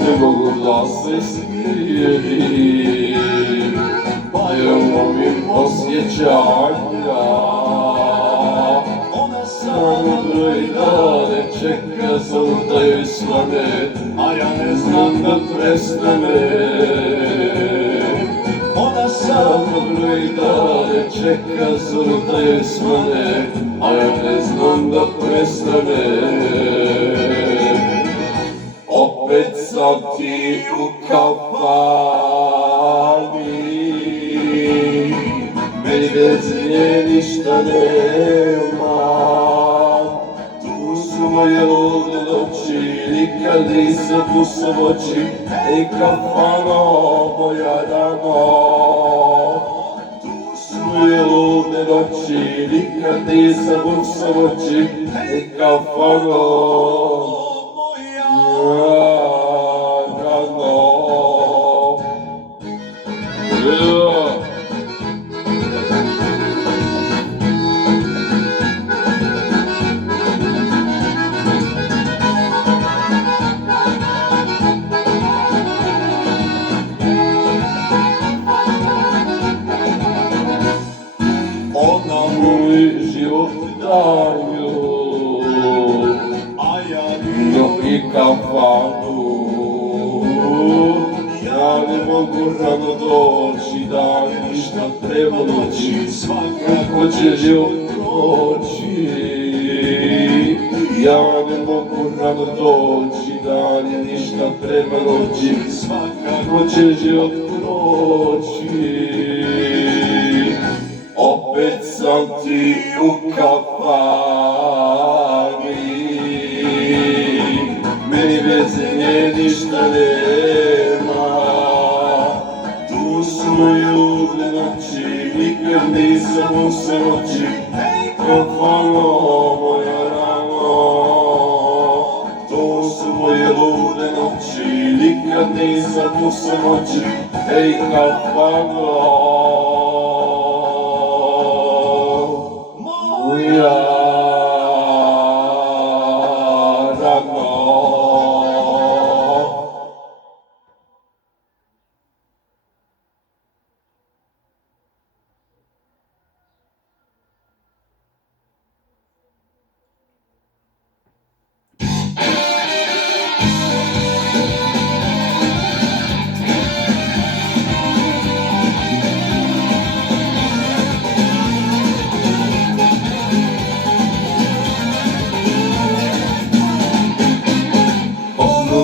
ne mogu da se smirim, pa je lovim osjećanja. Ona samo broji dane, čeka samo da joj svane, a ja ne znam da prestane. Ona samo broji dane, čeka samo da joj svane, a ja ne znam da prestane. Opet sam ti u kafani, meni bez nje ništa nema. Tu su moje lude noći, nikad nisam busam oči. Ej kafano moja rano, tu su moje lude noći, nikad nisam busam oči. Ej kafano ona moj život daju, a ja vino i kafanu. Ja ne mogu rano doći, dan ništa treba noći, svakako će život proći. Ja ne mogu rano doći, dan ništa treba noći, svakako će život proći. Opet sam ti u kafani, meni bez nje ništa nema. Tu su moje lude noći, nikad nisam usam oči. Ej kafano moja rano, tu su moje lude noći, nikad nisam usam oči. Ej kafano moja rano.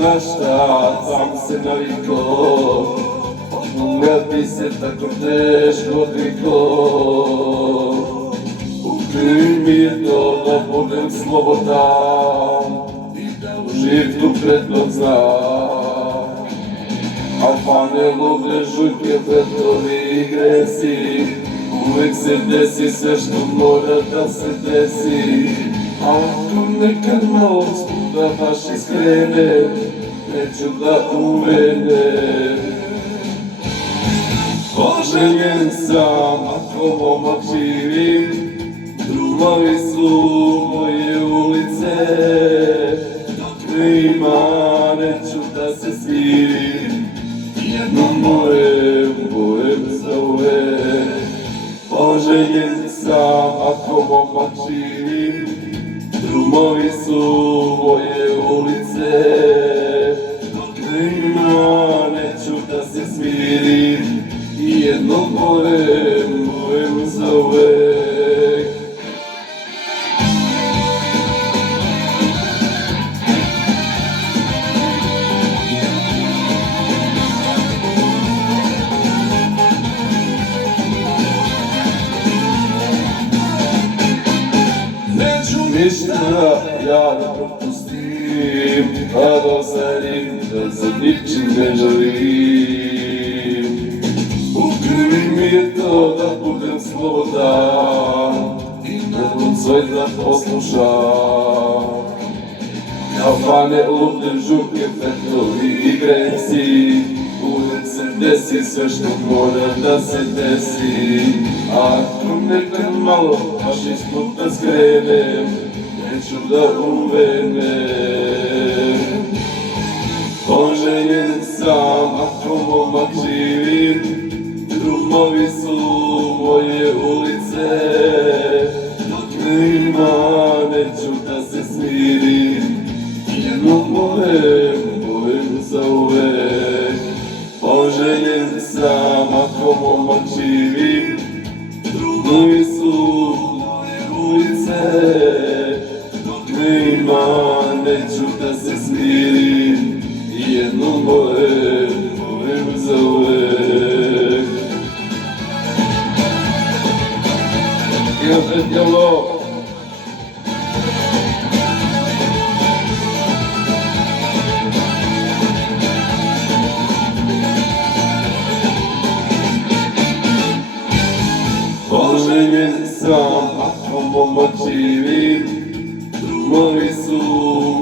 Na šta sam se navikao, kad bi se tako teško odvikao. U krvi mi je to da budem slobodan i da uživku prednog znam. Alfane, lude, žujke, vetovi i gresi, uvek se desi sve što mora da se desi. A tu nekad malo da baš iskrene, neću da uvenem. Oženjen sam, ako momak živim, drugovi su moje ulice. Dok me ima, neću da se smirim, jedno mojem za uvek. Oženjen sam, ako momak živim, drugovi su moje ulice. Dok me ima, neću da se smirim, i jedno mojem za uvek. Neću ništa ja da propustim, a da ostarim da za ničim ne želim. U krvi mi je to da budem slobodan i nakon sve da poslušam. Kafane, lude, žurke, fetovi i greci, uvek se desi sve što mora da se desi. Ako nekad malo baš ispod da skrenem, neću da uvenem. Oženjen sam, ako momak živim, drugovi su moje ulice. Dok ne ima, neću da se smirim, jedno mojem zauvek. Oženjen sam, ako momak živim, drugovi su moje ulice. Dok ne ima, neću da se smirim, jedno mojem zauvek. I opet jelo. Oženjen sam, ako momak živim, drugovi su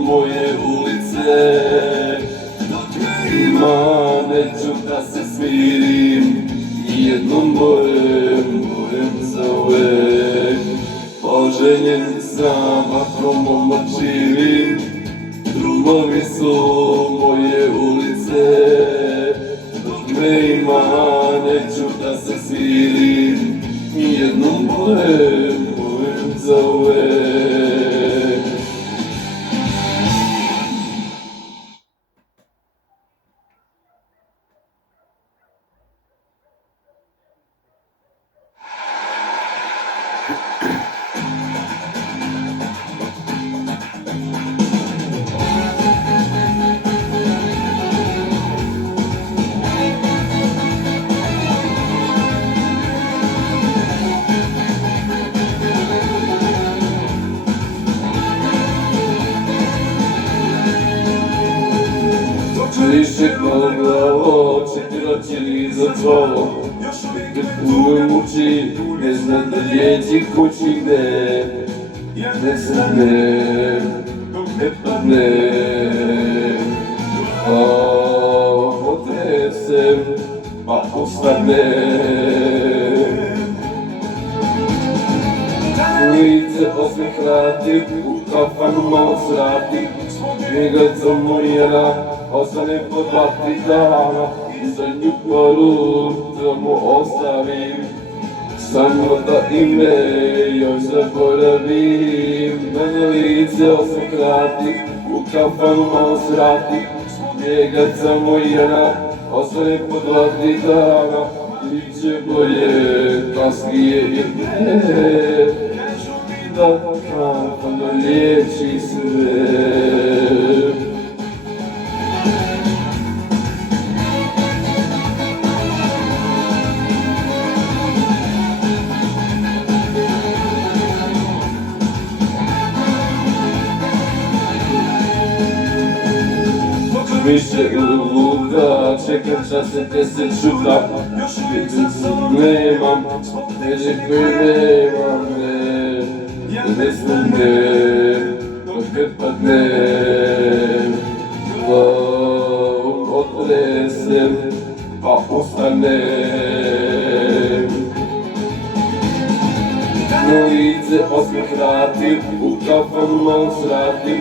moje ulice. Dok ne ima, neću da se smirim, jednom mojem zauvek. Oženjen sam, ako momak živim, drugovi su moje ulice. Dok ne ima, neću da se smirim, jednom mojem zauvek. Više glavo, četiri zatvoro. Gdje puno muči, ne znam da liječi kući gdje. Ne srnem, dok ne padnem. Potresem, pa ostanem. Lice osmeh vratim, u kafanu malo sratim. Njega zamojena, ostane po 2-3 dana. I zadnju poruku mu ostavim, samo da ime još zaboravim. Mene lice osmeh vratim, u kafanu malo sratim. Njega zamojena, ostane po 2-3 dana. Biće bolje kasnije jer ne, kažu mi da kafana liječi sve. Više luda, čekam čas se 10 šuta. Još uvijek za sobom nemam, teže koje nemam, ne srnem, dok ne padnem. Glavom otresem, pa ostanem. Na lice osmeh vratim, u kafanu malo sratim.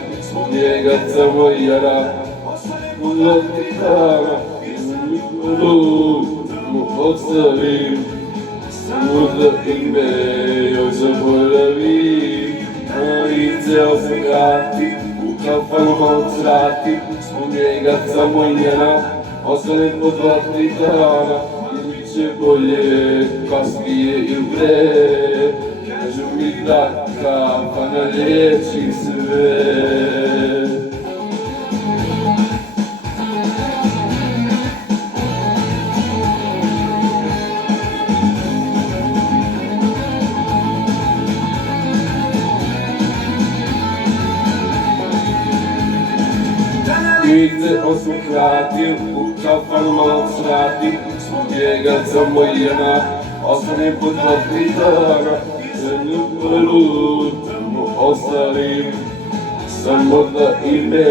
Njega zamojena, u 2-3 dana. I zadnju poruku mu ostavim, samo da ime još zaboravim. Na lice osmeh vratim, u kafanu malo sratim. Zbog njega zamojena, ostane po 2-3 dana. I biće bolje kasnije ili pre, kažu mi da kafana liječi sve. Lice osmeh vratim, u kafanu malo sratim. Zbog njega zamojena, ostane po 2-3 dana. Zadnju poruku mu ostavim, samo da ime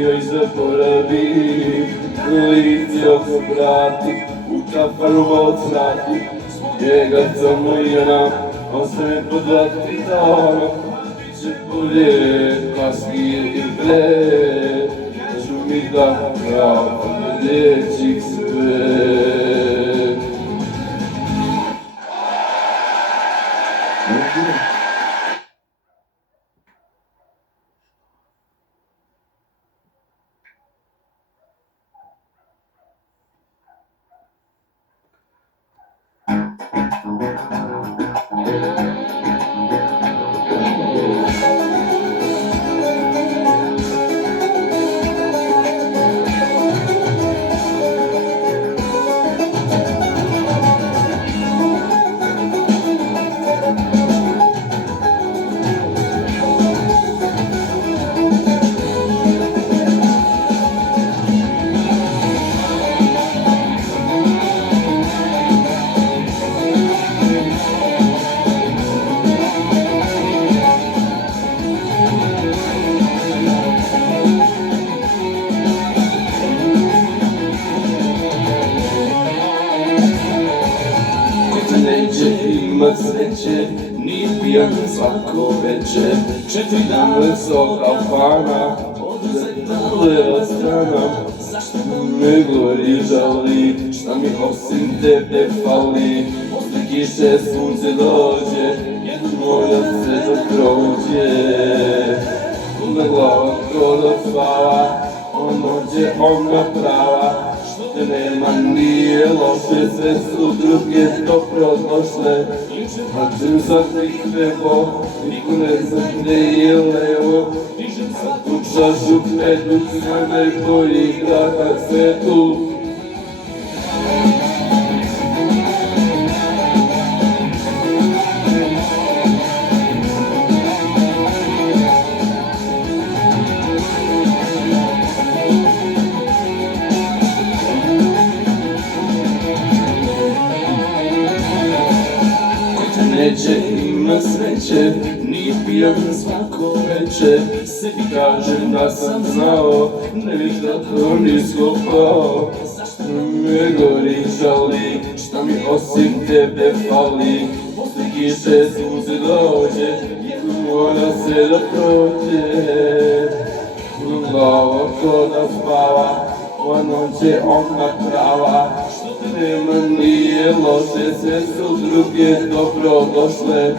joj zaboravim. Lice osmeh vratim, u kafanu malo sratim. Zbog njega zamojena, ostane po 2-3 dana. Biće bolje kasnije ili pre, kažu mi da pravlječih sve. Neće imat sreće, ni pijan svako večer. 4 dana visoka fana, oduzeta leva strana. Zašto me gori žali, šta mi osim tebe fali? Posle kiše sunce dođe, jedno moja se da prođe. Puna glava ko da spava, noće ona prava. Što te nema nije loše, sve su druge dobro došle. A čim sad ih nebo, niko ne zna gde je levo. Dižem sad tu čašu pedu, na najbolji grad na svetu. Neće ima sreće, ni pijan svako večer. Sebi kažem da sam znao, ne bih da to nisko pao. Zašto me gori žali, šta mi osim tebe fali? Posle kiše sunce dođe, jedno mora se da prođe. Puna glava ko da spava, ova noć je ona prava. Nema nije loše, sve su druge dobro došle.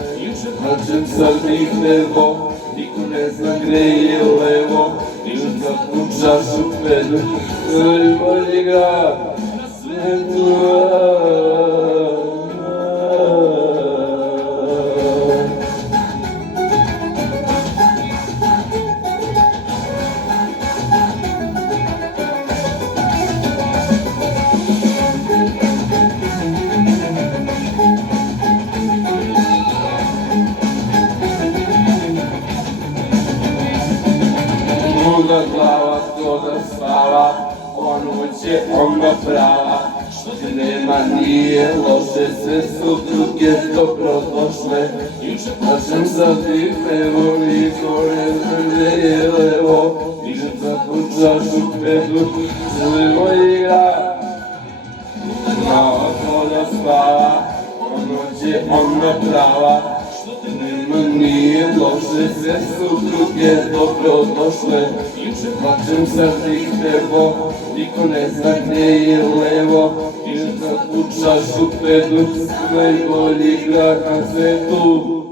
Vraćam sad ih nebo, niko ne zna gde je levo. Dižem sad tu čašu pedu, najbolji grad na svetu. Puna glava ko da spava, ova noć je ona prava. Što te nema nije loše, sve su druge dobro došle. Vraćam sad ih nebo, niko ne zna gde je levo. Dižem sad tu čašu pedu, najbolji grad. Puna glava ko da spava, ova noć je ona prava. Nema nije loše, sve su druge dobro došle. Plačem sad ih nebo, niko ne zna gde je levo. Idem sad u čašu pedu, najbolji grad na svetu.